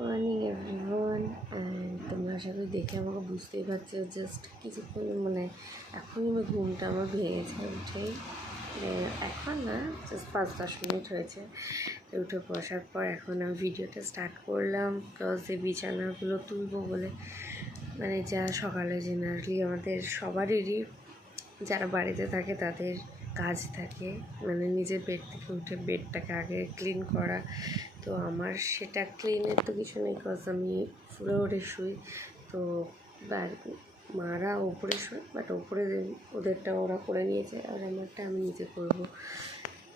Morning everyone তোমরা আশা করি দেখে আমাকে বুঝতেই পারছ জাস্ট কিছুক্ষণ মানে এখনই আমি ঘুমটা আমার ভেঙেছে আহ, এখন না জাস্ট পাঁচ দশ মিনিট হয়েছে। তো উঠে বসার পর এখন আমি ভিডিওটা স্টার্ট করলাম। প্লাস যে বিছানাগুলো তুলবো বলে। মানে যা সকালে জেনারেলি আমাদের সবারই যারা বাড়িতে থাকে তাদের কাজ থাকে মানে নিজের বেড থেকে উঠে বেডটাকে আগে ক্লিন করা। তো আমার সেটা ক্লিনের তো কিছু নেই কজ আমি ফুলে ফ্লোরে শুই। তো মারা ওপরে শোয় বাট ওপরে ওদেরটা ওরা করে নিয়েছে, আর আমারটা আমি নিজে করব।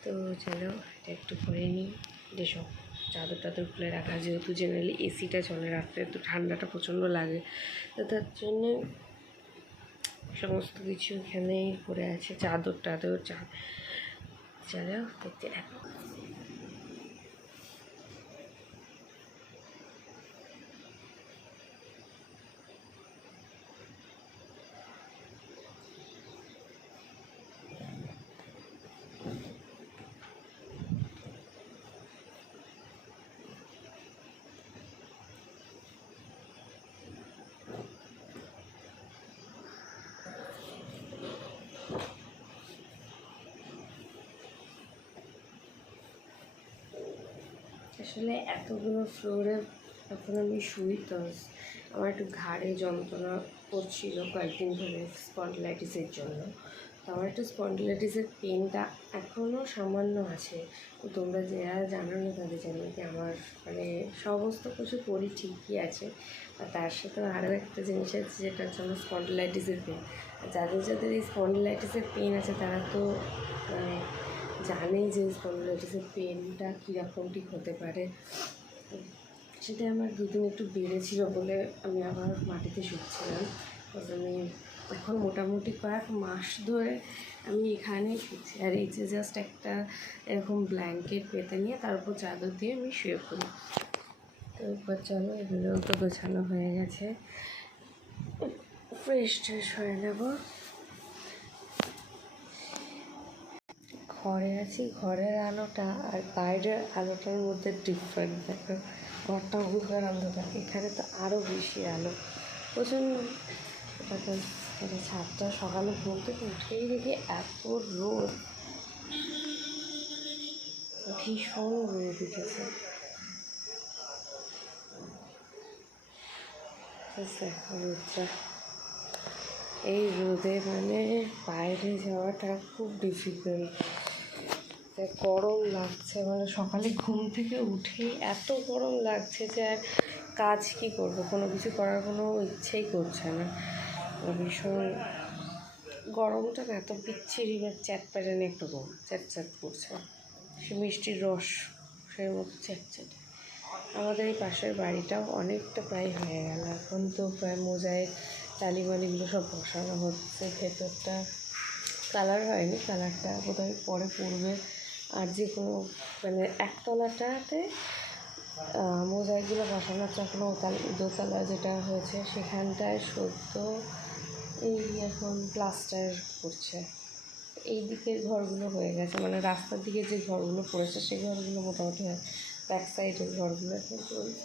তো চলো, এটা একটু করে নিই। যেসব চাদর টাদর খুলে রাখা, যেহেতু জেনারেলি এসিটা চলে, রাত্রে তো ঠান্ডাটা প্রচণ্ড লাগে। তো তার জন্যে সমস্ত কিছু এখানেই পড়ে আছে চাদর টাদর চা যারা দেখতে থাকো আসলে এতগুলো ফ্লোরে এখন আমি শুই তো, আমার একটু ঘাড়ে যন্ত্রণা করছিল কয়েকদিন ধরে স্পন্ডিলাইটিসের জন্য। তো আমার একটু স্পন্ডিলাইটিসের পেনটা এখনও সামান্য আছে। তো তোমরা যারা জানো না তাদের জানো যে আমার মানে সমস্ত কিছু করি ঠিকই আছে। আর তার সাথে আরও একটা জিনিস আছে যেটা হচ্ছে আমার স্পন্ডিলাইটিসের পেন যাদের যাদের এই স্পন্ডিলাইটিসের পেন আছে তারা তো মানে জানেই যে স্পন্ডিলাইটিসের পেনটা কীরকম ঠিক হতে পারে। তো সেটা আমার দুদিন একটু বেড়েছিল বলে আমি আবার মাটিতে শুচ্ছিলাম। আমি এখন মোটামুটি কয়েক মাস ধরে আমি এখানেই শুচ্ছি। আর এই যে জাস্ট একটা এরকম ব্ল্যাঙ্কেট পেতে নিয়ে তার উপর চাদর দিয়ে আমি শুয়ে পড়ি। তো এরপর চলো এগুলো তো গোছানো হয়ে গেছে। ফ্রেশ ট্রেশ হয়ে নেব। ঘরে আছি, ঘরের আলোটা আর বাইরের আলোটার মধ্যে ডিফারেন্ট দেখো। ঘরটা অন্ধকার অন্ধকার। এখানে তো আরও বেশি আলো। প্রচণ্ড। ছাদটা সকালে ঘুম থেকে উঠেই দেখি এত রোদ। ভীষণ রোদ উঠেছে। রোদটা। এই রোদে মানে বাইরে যাওয়াটা খুব ডিফিকাল্ট গরম লাগছে মানে সকালে ঘুম থেকে উঠেই এত গরম লাগছে যে আর কাজ কী করব? কোনো কিছু করার কোনো ইচ্ছেই করছে না। ভীষণ গরমটা না এত বিচ্ছিরি বা চ্যাট প্যাটার্নে একটু গরম চ্যাট চ্যাট করছে। সে মিষ্টির রস সেই মতো চ্যাট চ্যাট আমাদের এই পাশের বাড়িটাও অনেকটা প্রায় হয়ে গেল। এখন তো প্রায় মোজাইক, টালিমালিগুলো সব বসানো হচ্ছে। ভেতরটা কালার হয়নি কালারটা বোধহয় পরে পড়বে। আর যে কোনো মানে একতলাটাতে মোজাইকগুলো বসানো হচ্ছে এখনও দোতলা যেটা হয়েছে, সেখানটায় সদ্য এই এখন প্লাস্টার করছে। এই দিকের ঘরগুলো হয়ে গেছে মানে রাস্তার দিকে যে ঘরগুলো পড়েছে, সেই ঘরগুলো মোটামুটি হয়। ব্যাক সাইডের ঘরগুলো চলছে।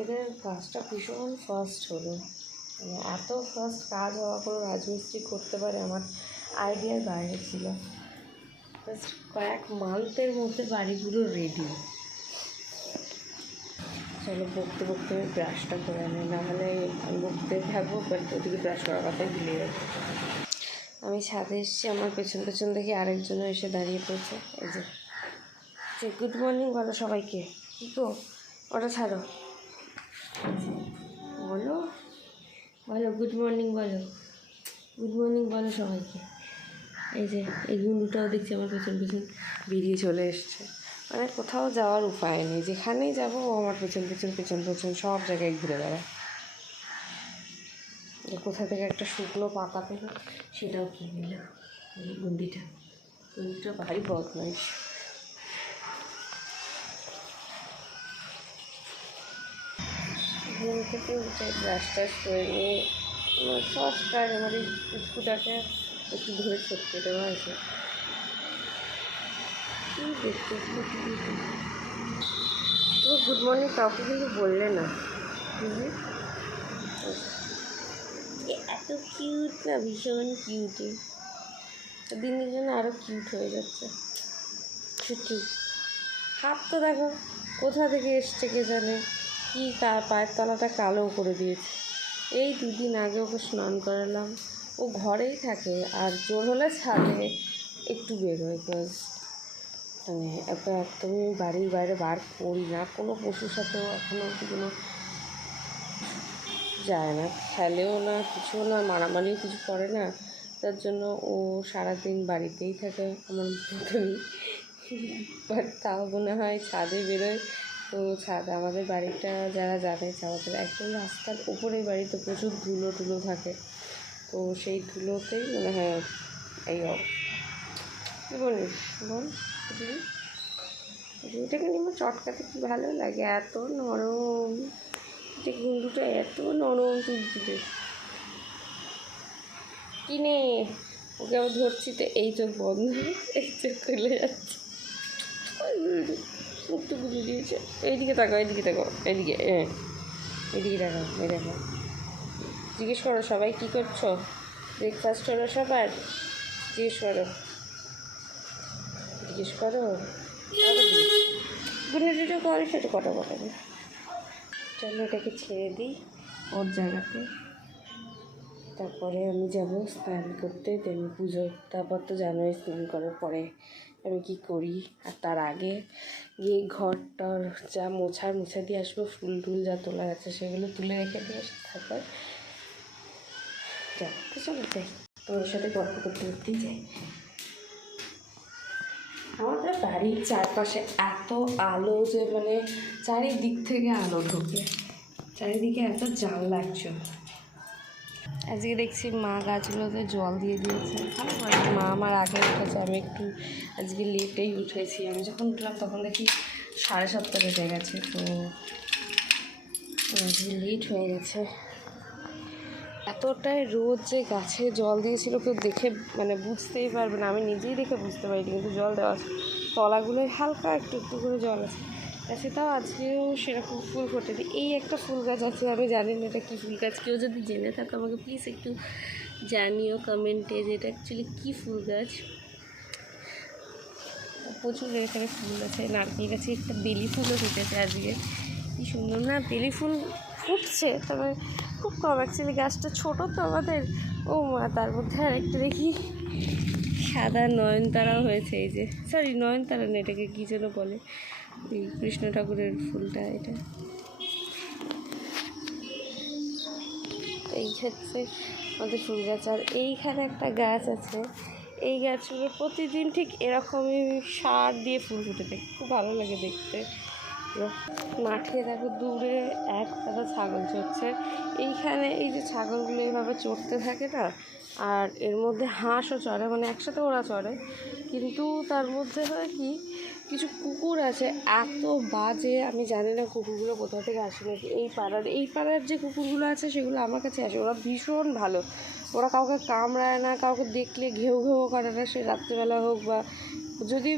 এদের কাজটা ভীষণ ফাস্ট হলো। মানে এত ফাস্ট কাজ হওয়া কোনো রাজমিস্ত্রি করতে পারে, আমার আইডিয়ার বাইরে ছিল। জাস্ট কয়েক মান্থের মধ্যে বাড়িগুলো রেডি চলো বকতে বকতে আমি ব্রাশটা করে আনি নাহলে আমি বকতে থাকব বাট ওদিকে ব্রাশ করার কথাই ভুলে যাব আমি ছাদে এসেছি, আমার পেছন পেছন দেখি আরেকজন এসে দাঁড়িয়ে পড়েছে। এই যে যে গুড মর্নিং বলো সবাইকে। কী গো? ওটা ছাড়ো। বলো। বলো গুড মর্নিং বলো। গুড মর্নিং বলো সবাইকে। এই যে, এই গুন্ডুটাও দেখছি আমার পেছন পেছন বেরিয়ে চলে এসছে। মানে কোথাও যাওয়ার উপায় নেই, যেখানেই যাব ও আমার পেছন পেছন পেছন পেছন সব জায়গায় ঘুরে বেড়ায়। কোথা থেকে একটা শুকনো পাতা পেল, সেটাও কিনে নিল। এই গুন্ডিটা গুন্ডিটা ভারী বদমাইশ ঘুম থেকে উঠে ব্রাশ টাশ করে নিয়ে কাজ আমার এই স্কুটারটা একটু ধরে সটকে দেওয়া কী দেখতে তুমি গুড মর্নিং কাউকে কিন্তু বললে না। এত কিউট না, ভীষণ কিউটি দিন দিন যেন আরও কিউট হয়ে যাচ্ছে। ছুটি। হাত তো দেখো, কোথা থেকে এসছে কে জানে? কি তার পায়ের তলাটা কালো করে দিয়েছে। এই দুদিন আগে ওকে স্নান করালাম। ও ঘরেই থাকে আর জোর হলে ছাদে একটু বেরোয় বিকজ মানে একটা একদমই বাড়ির বাইরে বার করি না। কোনো পশুর সাথেও এখনও অব্দি কোনো যায় না। খেলেও না কিছু না, মারামারিও কিছু করে না। তার জন্য ও সারাদিন বাড়িতেই থাকে আমার মতনই। বাট তাও মনে হয় ছাদে বেরোয়। তো ছাদ আমাদের বাড়িটা যারা জানে আমাদের একদম রাস্তার উপরেই বাড়িতে প্রচুর ধুলো টুলো থাকে। তো সেই ধুলোতেই মনে হয় এই বল, বুঝলি? নিয়ে চটকাতে কি ভালো লাগে? এত নরম। এটা গুন্ডুটা এত নরম তুলতে কিনে? ওকে আবার ধরছি তো, এই চোখ বন্ধ এই চোখ খুলে যাচ্ছে। মুখটা বুঝে দিয়েছে। এইদিকে তাকাও এইদিকে তাকাও, এইদিকে হ্যাঁ তাকাও, এই দেখো। জিজ্ঞেস করো, সবাই কী করছ? ব্রেকফাস্ট হলো সবার? জিজ্ঞেস করো। জিজ্ঞেস করো? গুণেটা করে সেটা কথা বলে না। চলো এটাকে ছেড়ে দিই ওর জায়গাতে। তারপরে আমি যাব স্নান করতে, দেন পুজো। তারপর তো জানোই স্নান করার পরে আমি কি করি। আর তার আগে গিয়ে ঘরটার যা মোছার মুছে দিয়ে আসব, ফুল টুল যা তোলা আছে সেগুলো তুলে রেখে দিয়ে তারপর যাই তো চলো যাই। তোমার সাথে গল্প করতে করতেই যাই। আমাদের বাড়ির চারপাশে এত আলো যে মানে চারিদিক থেকে আলো ঢোকে। চারিদিকে এত জাল লাগছে। আজকে দেখছি মা গাছগুলোতে জল দিয়ে দিয়েছে। মা আমার আগে উঠেছে, আমি একটু আজকে লেটেই উঠেছি। আমি যখন উঠলাম তখন দেখি সাড়ে সাতটা বেজে গেছে, তো আজকে লেট হয়ে গেছে। এতটাই রোদ যে গাছে জল দিয়েছিল, কেউ দেখে মানে বুঝতেই পারবে না। আমি নিজেই দেখে বুঝতে পারিনি, কিন্তু জল দেওয়া আছে। তলাগুলোয় হালকা একটু একটু করে জল আছে। আছে তাও আজকেও সেরকম ফুল ফোটেনি। এই একটা ফুল গাছ আছে, আমি জানি না এটা কী ফুল গাছ। কেউ যদি জেনে থাকো আমাকে প্লিজ একটু জানিও কমেন্টে যে এটা অ্যাকচুয়ালি কী ফুল গাছ। প্রচুর এখানে ফুল আছে, নারকেল গাছে একটা বেলি ফুলও ফুটেছে আজকে। কি সুন্দর না, বেলি ফুল ফুটছে, তবে খুব কম অ্যাকচুয়ালি গাছটা ছোটো তো আমাদের। ও মা, তার মধ্যে আর একটা দেখি। সাদা নয়নতারাও হয়েছে এই যে। সরি নয়নতারা না, এটাকে কী যেন বলে? এই কৃষ্ণ ঠাকুরের ফুলটা এটা। এই হচ্ছে আমাদের ফুল গাছ। আর এইখানে একটা গাছ আছে। এই গাছগুলো প্রতিদিন ঠিক এরকমই সার দিয়ে ফুল ফুটে থাকে। খুব ভালো লাগে দেখতে। মাঠে দেখো দূরে এক দাদা ছাগল চড়ছে। এইখানে এই যে ছাগলগুলো এইভাবে চড়তে থাকে না, আর এর মধ্যে হাঁসও চড়ে মানে একসাথে ওরা চড়ে। কিন্তু তার মধ্যে হয় কি, কিছু কুকুর আছে, এত বাজে, আমি জানি না কুকুরগুলো কোথা থেকে আসে নাকি এই পাড়ার এই পাড়ার যে কুকুরগুলো আছে সেগুলো আমার কাছে আসে, ওরা ভীষণ ভালো। ওরা কাউকে কামড়ায় না, কাউকে দেখলে ঘেউ ঘেউ করে না, সে রাত্রিবেলা হোক বা যদি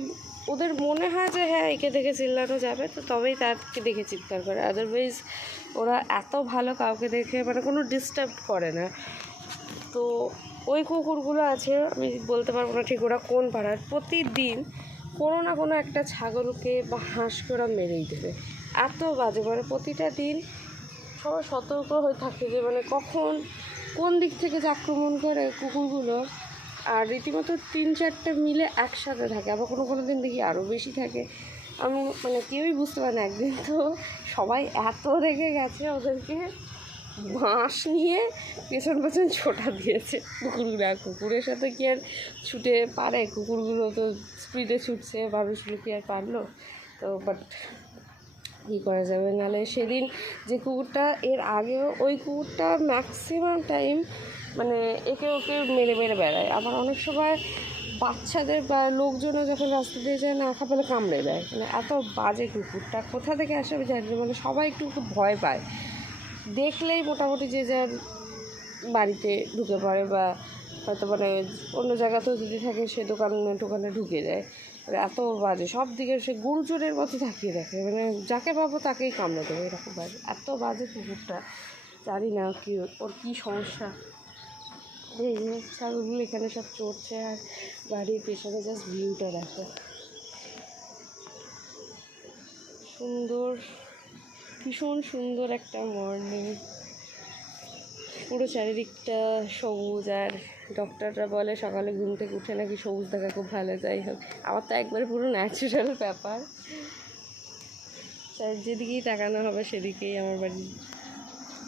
ওদের মনে হয় যে হ্যাঁ একে দেখে চিল্লানো যাবে, তো তবেই তাকে দেখে চিৎকার করে। আদারওয়াইজ ওরা এত ভালো কাউকে দেখে মানে কোনো ডিস্টার্ব করে না। তো ওই কুকুরগুলো আছে, আমি বলতে পারব না ঠিক ওরা কোন পাড়ার। প্রতিদিন কোনো না কোনো একটা ছাগলকে বা হাঁসকে ওরা মেরেই দেবে। এত বাজে মানে প্রতিটা দিন সবাই সতর্ক হয়ে থাকে যে মানে কখন কোন দিক থেকে যে আক্রমণ করে কুকুরগুলো আর রীতিমতো তিন চারটে মিলে একসাথে থাকে, আবার কোনো কোনো দিন দেখি আরও বেশি থাকে। আমি মানে কেউই বুঝতে পারে না একদিন তো সবাই এত রেগে গেছে ওদেরকে, বাঁশ নিয়ে পেছন পেছন ছোটা দিয়েছে। কুকুরগুলো কুকুরের সাথে কি আর ছুটে পারে? কুকুরগুলো তো স্পিডে ছুটছে মানুষগুলো কি আর পারল? তো বাট কী করা যাবে? নাহলে সেদিন যে কুকুরটা, এর আগেও ওই কুকুরটা ম্যাক্সিমাম টাইম মানে একে ওকে মেরে মেরে বেড়ায়। আবার অনেক সময় বাচ্চাদের বা লোকজনও যখন রাস্তা দিয়ে যায় না আঁকা পেলে কামড়ে দেয়। মানে এত বাজে কুকুরটা কোথা থেকে আসে জানি না মানে সবাই একটু খুব ভয় পায়। দেখলেই মোটামুটি যে যার বাড়িতে ঢুকে পড়ে বা হয়তো মানে অন্য জায়গাতেও যদি থাকে, সে দোকানে টোকানে ঢুকে যায়। আর এত বাজে, সব দিকে সে গুরুজনের মতো তাকিয়ে দেখে। মানে যাকে পাবো তাকেই কামড়ে দেবে এরকম বাজে এত বাজে কুকুরটা, জানি না কি ওর কী সমস্যা। এই ছাগলগুলো এখানে সব চড়ছে আর বাড়ির পেছনে জাস্ট ভিউটা দেখো। সুন্দর, ভীষণ সুন্দর একটা মর্নিং পুরো চারিদিকটা সবুজ আর ডক্টররা বলে সকালে ঘুম থেকে উঠে নাকি সবুজ দেখা খুব ভালো, যাই হোক। আমার তো একবার পুরো ন্যাচারাল ব্যাপার। যেদিকেই তাকানো হবে, সেদিকেই আমার বাড়ি।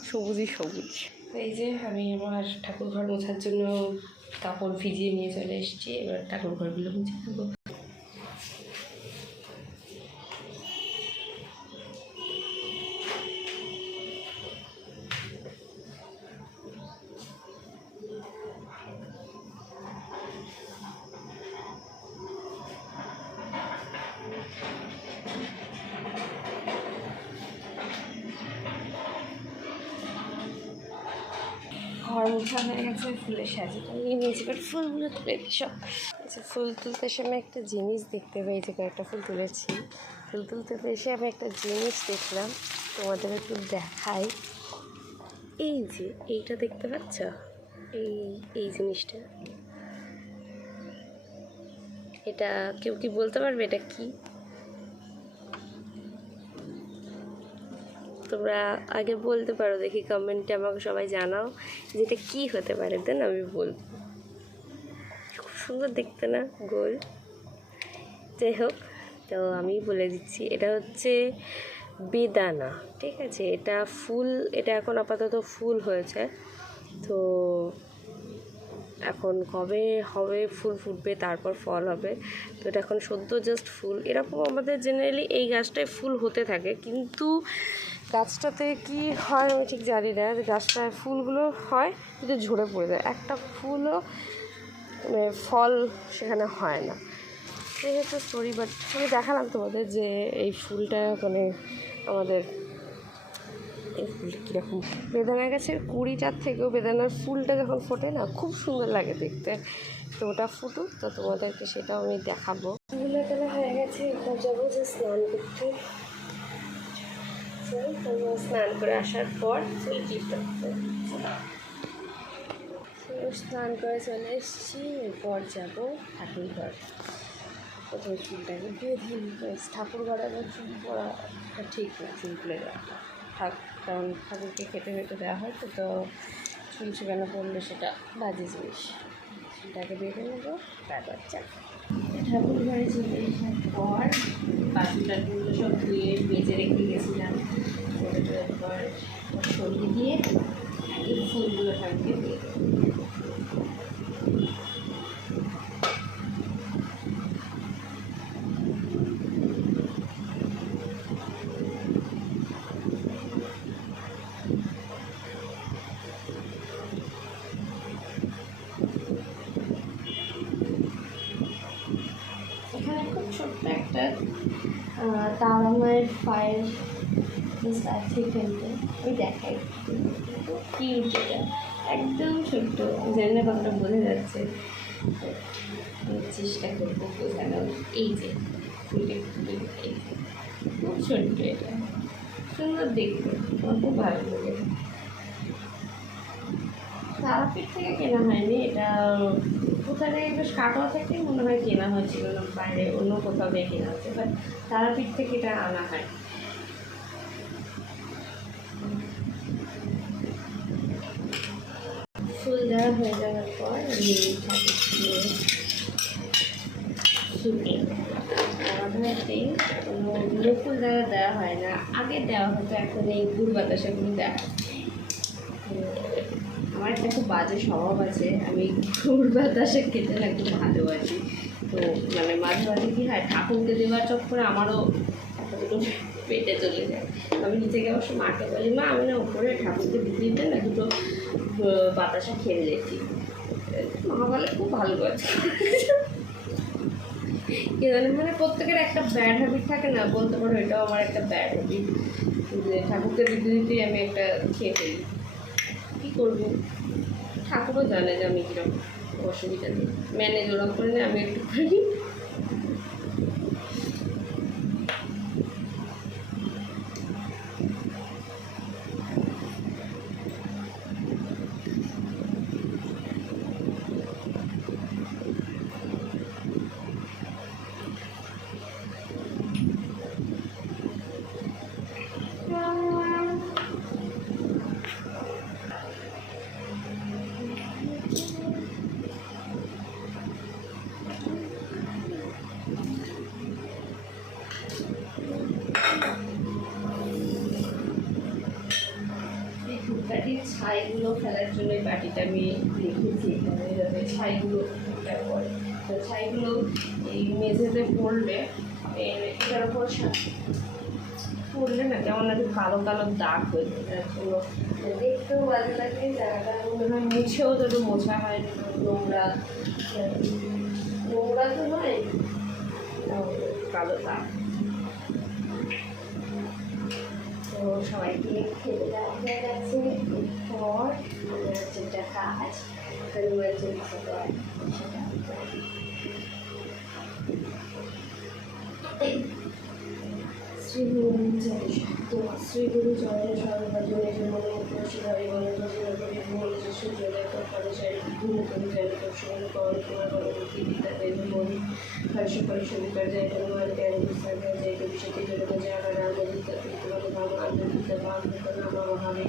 সবুজই সবুজ। এই যে আমি আমার ঠাকুর ঘর মোছার জন্য কাপড় ভিজিয়ে নিয়ে চলে এসেছি। এবার ঠাকুর ঘরগুলো মুছে দেবো ঘর মোছা হয়ে গেছে, ফুলের সাজিটা নিয়ে নিয়েছি বাট ফুলগুলো তুলে সব। ফুল তুলতে এসে আমি একটা জিনিস দেখতে যে কয়েকটা ফুল তুলেছি। ফুল তুলতে এসে আমি একটা জিনিস দেখলাম, তোমাদের একটু দেখাই। এই যে এইটা দেখতে পাচ্ছ? এই এই জিনিসটা। এটা কেউ কি বলতে পারবে? এটা কি? তোমরা আগে বলতে পারো দেখি কমেন্টে আমাকে সবাই জানাও যে এটা কী হতে পারে, দেন আমি বলব। খুব সুন্দর দেখতে না গোল? যাই হোক, তো আমি বলে দিচ্ছি, এটা হচ্ছে বেদানা, ঠিক আছে? এটা ফুল, এটা এখন আপাতত ফুল হয়েছে। তো এখন কবে হবে ফুল ফুটবে, তারপর ফল হবে। তো এটা এখন সদ্য জাস্ট ফুল। এরকম আমাদের জেনারেলি এই গাছটায় ফুল হতে থাকে, কিন্তু গাছটাতে কি হয় আমি ঠিক জানি না গাছটায় ফুলগুলো হয়, কিন্তু ঝরে পড়ে যায়। একটা ফুলও মানে ফল সেখানে হয় না। এই স্টোরি বাট আমি দেখালাম তোমাদের যে এই ফুলটা মানে আমাদের, এই ফুলটা কীরকম বেদানা গাছের কুড়িটার থেকেও বেদানার ফুলটা যখন ফোটে না, খুব সুন্দর লাগে দেখতে। তো ওটা ফুটুক, তো তোমাদেরকে সেটাও আমি দেখাবো। ফুলগুলো তোলা হয়ে গেছে এরপর যাব যে স্নান করতে। তারপর স্নান করে আসার পর চুল করতে স্নান করে চলে এসেছি, এরপর যাব ঠাকুর ঘর। প্রথমে চুলটাকে বেঁধে নিতে ঠাকুর ঘরে আবার চুল পড়া ঠিক না, চুল খুলে দেওয়া থাক, কারণ ঠাকুরকে খেতে খেতে দেওয়া হয়, তো তো চুল সেখানে পড়লে সেটা বাজে জিনিস। চুলটাকে বেঁধে নেব, তারপর চাপ ঠাকুর ঘরে চলে আসার পর বাসন টাসনগুলো সব ধুয়ে বেঁচে রেখে গেছিলাম। সরিয়ে দিয়ে এই ফুলগুলো ঠাকুরকে দিয়ে দেবো। এখানে খুব ছোট্ট একটা তারা মায়ের পায়ের জাস্ট আছে আমি দেখাই কিউট এটা একদম ছোট্ট। জানি না কতটা বোঝা যাচ্ছে। চেষ্টা করব বোঝানোর। এই যে। খুব ছোট্ট এটা। সুন্দর দেখতে। আমার খুব ভালো লাগে। তারাপীঠ থেকে কেনা হয়নি, এটা বেশ কাটোয়া থেকে মনে হয় কেনা হয়েছিল না, বাইরে অন্য কোথাও দিয়ে কেনা হচ্ছে বাট তারাপীঠ থেকে এটা আনা হয় ফুল দেওয়া হয়ে যাওয়ার পর ফুল দেওয়া দেওয়া হয় না, আগে দেওয়া হতো, এখন এই গুড় বাতাসাগুলো দেওয়া। আমার একটা খুব বাজে স্বভাব আছে। আমি গুড় বাতাসে খেতে না খুব ভালোবাসি। তো মানে মাঝে মাঝে কী হয়, ঠাকুরকে দেওয়ার চক্করে আমারও দুটো পেটে চলে যায়। আমি গিয়ে অবশ্য মাকে বলি, মা, আমি না উপরে ঠাকুরকে দিতে না দুটো বাতাসা খেয়ে নিয়েছি। মা বলে, খুব ভালো কথা। মানে প্রত্যেকের একটা ব্যাড হ্যাবিট থাকে না, বলতে পারো এটাও আমার একটা ব্যাড হ্যাবিট যে ঠাকুরকে দিতে দিতেই আমি একটা খেয়ে ফেলি। করব। ঠাকুরও জানে যে আমি কীরকম অসুবিধা নেই। ম্যানেজ ওরকম করে আমি একটু করি। ছাইগুলো ফেলার জন্য এই বাটিটা আমি রেখেছি। যাতে ছাইগুলো ঠিকঠাক করে তো ছাইগুলো এই মেঝেতে পড়লে এটার উপর পড়লে না কেমন একটু কালো কালো দাগ হয়ে যায় দেখতেও বাজে লাগে, জায়গাটা মনে হয় মুছেও তো একটু মোছা হয়, নোংরা নোংরা তো নয় কালো দাগ। তো সবাইকে খেতে এরপর আমাদের যেটা কাজ পরিবার যে খাবার সেটা শ্রীগুরু জয় তো শ্রীগুরু জয় সর্বজনে মনে শিবাই বলে করি মনে সূর্যোদয় করে চাই ঘুম করে যাই তো সঙ্গে কর তোমার পরবর্তী বিদ্যা দেবী মনি হর্ষ করে সবিকার যায় তোমার জ্ঞান বিস্তার যায় যে কবি সেটি জগতে যে রাম বিদ্যা ভাব আনন্দ ভাব নাম মহাবীর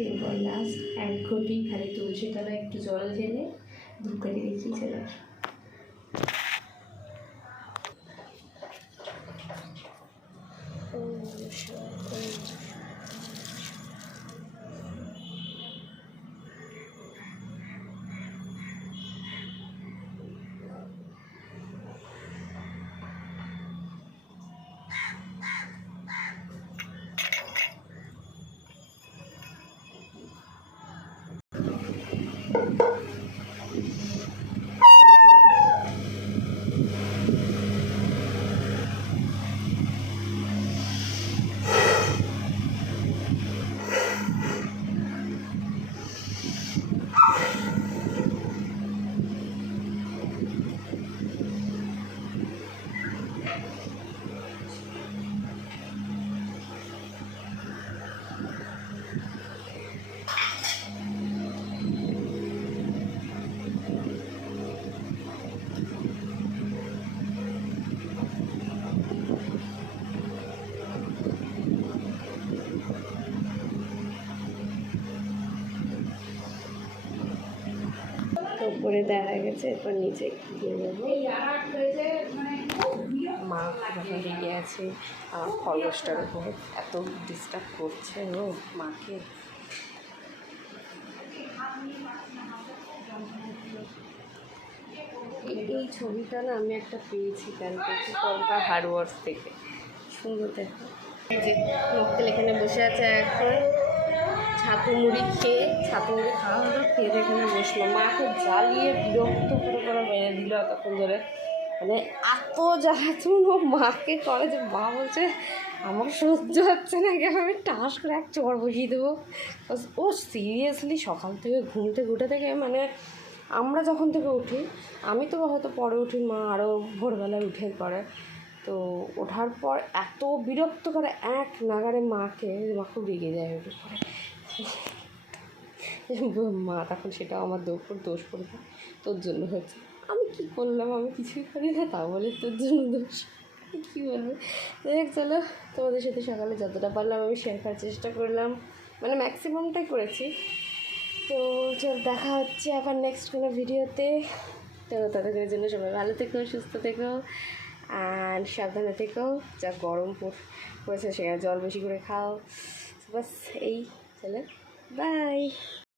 এরপর লাস্ট এক ঘটি খালি তুলসী তলায় একটু জল ঢেলে ধূপকাঠি দেখিয়ে চলে আসো। উপরে দেখা গেছে এরপর নিচে গিয়ে যাব। মা যখন রেগে আছে আমার খরগোশটার উপর এত ডিস্টার্ব করছে ও মাকে। এই এই ছবিটা না আমি একটা পেয়েছি কালকে কলকাতা হার্ডওয়ার্স থেকে। সুন্দর দেখো। যে এখানে বসে আছে এখন। ছাতু মুড়ি খেয়ে ছাতু মুড়ি খাওয়া হলো, খেয়ে এখানে বসল। মাকে জ্বালিয়ে বিরক্ত পুরো করে মেরে দিল তখন ধরে। মানে এত জ্বালাতন ও মাকে করে যে মা বলছে, আমার সহ্য হচ্ছে না কেন আমি টাস করে এক চর বসিয়ে দেবো। ও সিরিয়াসলি সকাল থেকে ঘুম থেকে উঠে থেকে মানে আমরা যখন থেকে উঠি, আমি তো হয়তো পরে উঠি, মা আরও ভোরবেলায় উঠে করে তো ওঠার পর এত বিরক্ত করে এক নাগারে মাকে, মা খুব রেগে যায় ওটার পরে মা, তখন সেটা আমার দোষ দোষ করবে তোর জন্য হচ্ছে আমি কি করলাম? আমি কিছুই করি না তা বলে তোর জন্য দোষ। কী বলবে? দেখ চলো, তোমাদের সাথে সকালে যতটা পারলাম আমি শেয়ার করার চেষ্টা করলাম। মানে ম্যাক্সিমামটাই করেছি। তো চল, দেখা হচ্ছে আবার নেক্সট কোনো ভিডিওতে তো ততক্ষণের জন্য সবাই ভালো থেকো, সুস্থ থেকো। আর সাবধানে থেকো, যা গরম পড়েছে সেখানে জল বেশি করে খাও। বাস, এই। চলো বাই